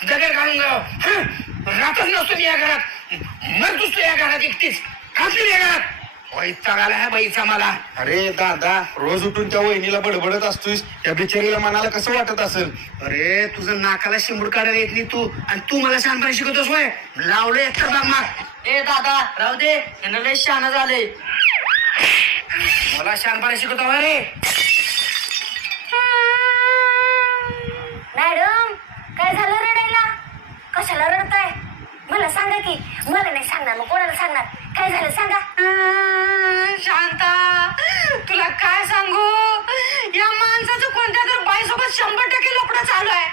दगड घालून राहतच नसतो मी या घरात, मरतोस तू या घरात एकटीच, खात्री या घरात. वैताग आला ह्या बाईचा मला. अरे दादा, रोज उठून त्या वहिनीला बडबडत असतोस, त्या बिचारीला मनाला कसं वाटत असेल? अरे तुझं नाकाला शिंबूड काढायला येत नाही तू, आणि तू मला शहाणपणा शिकवतोस होय. लावलं एक तर माग. ए दादा राहू दे, यांना लय शहाणा झालंय. मला शहाणपणा शिकवतो होय रे. मॅडम, काय झालं रडायला? कशाला रडताय? मला सांगा की. मला नाही सांगणार मग कोणाला सांगणार? काय झालं सांगा. शांता, तुला काय सांगू, या माणसाचं कोणत्या तर बाईसोबत 100% लफडं चालू आहे.